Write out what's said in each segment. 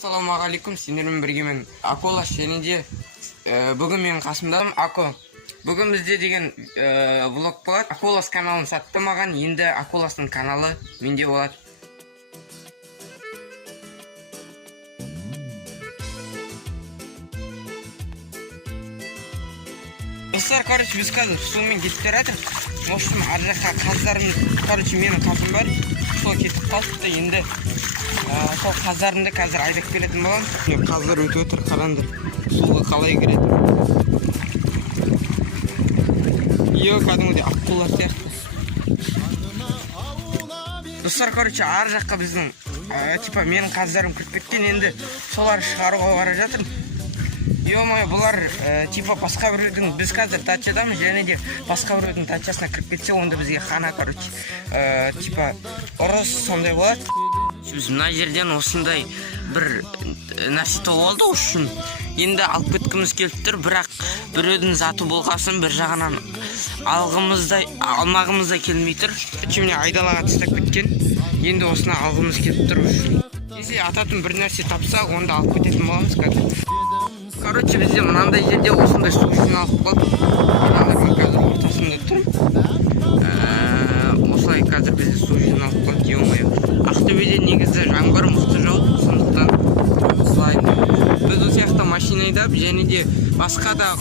Ассалаумағалейкум, сендермен біргемен Акулас және де бүгін менің қасымдамын Ако. Бүгін бізде деген влог болады. Акулас каналын сатты маған, енді Акуластың каналы менде болады. Достар, короче, біз қазір сумен кетіп баратыр. Может, ар жаққа қаздарым, короче, менің қасым бар. Сол кетіп қалды, енді сол қаздарымды қазір айдап келетін болам. Қаздар өтіп отыр, қараңдар. Суға қалай кіреді. Кәдімгідей Акулас сияқты. Достар, короче, ар жаққа біздің типа менің қаздарым кіріп кеткен, енді солар шығаруға бара жатыр. Бұлар типа басқа біреудің, біз қазір тачадамыз, және де басқа біреудің тачасына кіріп кетсе, онда бізге қана, короче, типа ұрыс сондай болады. Біз мына жерден осындай бір нәрсе болды үшін енді алып кеткіміз келіп тұр, бірақ біреудің заты болғасын бір жағынан алмағымыз да келмей тұр. Міне айдалаға тастап кеткен, енді осыны алғымыз келіп тұр үшін. Если ататын бір нәрсе тапса, онда алып кететін боламыз қазір. Короче, бізде мынандай жерде осындай су жиналып қалды. Мен қазір ортасында тұрмын. Осылай қазір бізде су жиналып қалды, ё-моё. Ақтөбеде негізі жаңбыр мықты жауды, сондықтан осылай. Біз осы жақта машина айдап, және де басқа да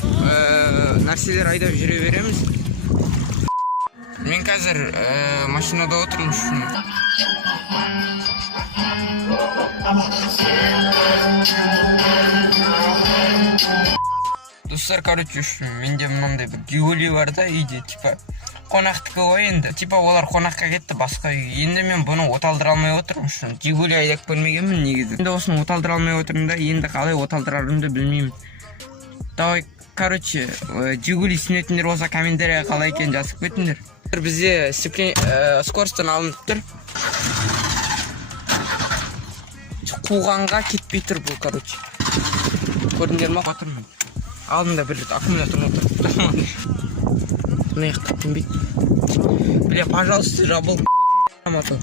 нәрселер айдап жүре береміз. Мен қазір машинада отырмын. Достар, короче, менде мынандай бір Жигули бар да үйде, типа қонақтікі ғой енді. Типа олар қонаққа кетті басқа үйге. Енді мен бұны оталдыра алмай отырмын үшін. Жигули айдап көрмегенмін негізі. Енді осыны оталдыра алмай отырмын да, енді қалай оталдырарымды білмеймін. Давай, короче, Жигули сүйенетіндер болса комментарияға қалай екенін жазып кетіңдер. Бізде скоростан алынып тұр. Қуғанға кетпей тұр бұл, короче. Көрдіңдер ма? Отырмын. Алдында бір аккумулятор отыр. Бұны еқтаттым бейт. Бля, пожалуйста, жабыл мотор.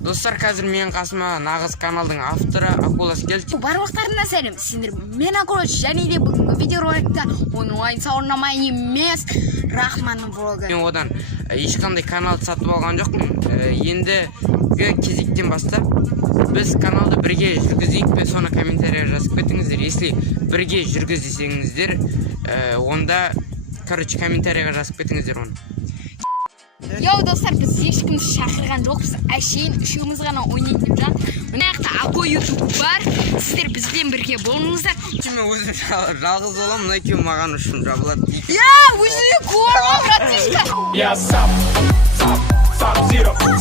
Достар, қазір менің қасыма нағыз каналдың авторы Акулас келді. Барлықтарына сәлем. Сендер мен Акулас, және де бүгінгі видеороликта онлайн сауырнама емес Рахманның влогы. Мен одан ешқандай каналды сатып алған жоқпын. Енді кезектен бастап біз каналды бірге жүргізейік пе, соны комментарияға жазып кетіңіздер. Если бірге жүргіз десеңіздер, онда, короче, комментарияға жазып кетіңіздер оны. Достар, біз ешкімді шақырған жоқпыз. Әшейін үшеуміз ғана ойнайтын деп жатыр. Мына жақта Ако YouTube бар. Сіздер бізбен бірге болыңыздар. Мен өзім жалғыз боламын, мына екеуі маған үшін жабылады. Өзіне көрма, братишка. Я сап Zero. Я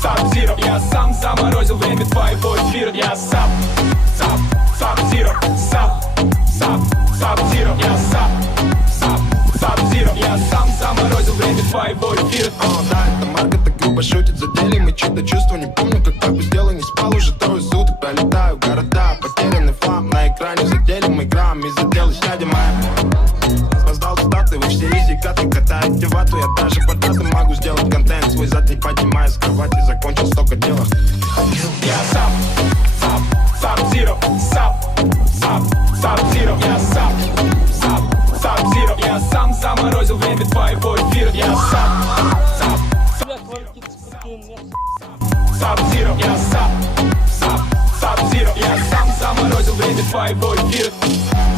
сап Zero. Я сам заморозил время твоего эфира. Я сап Zero. Zero. Я сап Zero. Я сам заморозил время твоего эфира. Да, это Марка так грубо шутит, задели мы чьи-то чувства. Не помню, как папу сделал, не спал уже трое суток. Пролетаю города, потерянный флам. На экране задели мы грамм, и заделась дядя моя. Создал статы, вы все изи, каты, катаете вату. Я даже по датам могу сделать контент. Свой зад не поднимая с кровати, закончил столько дела. Я сап Zero. Сап Zero. Я сап Zero. Я сам заморозил время твоего эфира. Я сап Zero. Я сап Zero. Я сам заморозил время твоего эфира.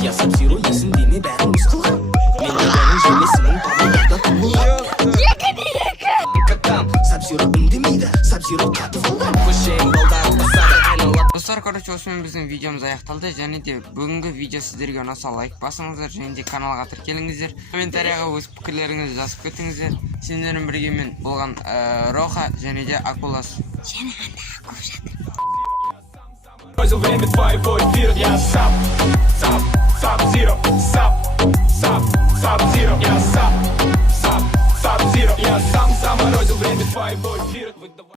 Я сап Zero, есімдеме бәрін мұз қылған. Мен оданың желесінің павлодарда туылған. Каттам, сап Zero үндемейді, сап Zero қатты болған. Көшең балдары басады айналап. Достар, короче, осымен біздің видеомыз аяқталды. Және де бүгінгі видео сіздерге ұнаса лайк басыңыздар, және де каналға тіркеліңіздер. Комментарияға өз пікірлеріңізді жазып кетіңіздер. Сендермен бірге мен болған Роха, және де Акулас. Заморозил время твоего эфира. Я сап Zero. Сап Zero. Я сап Zero. Я сам заморозил время твоего эфира.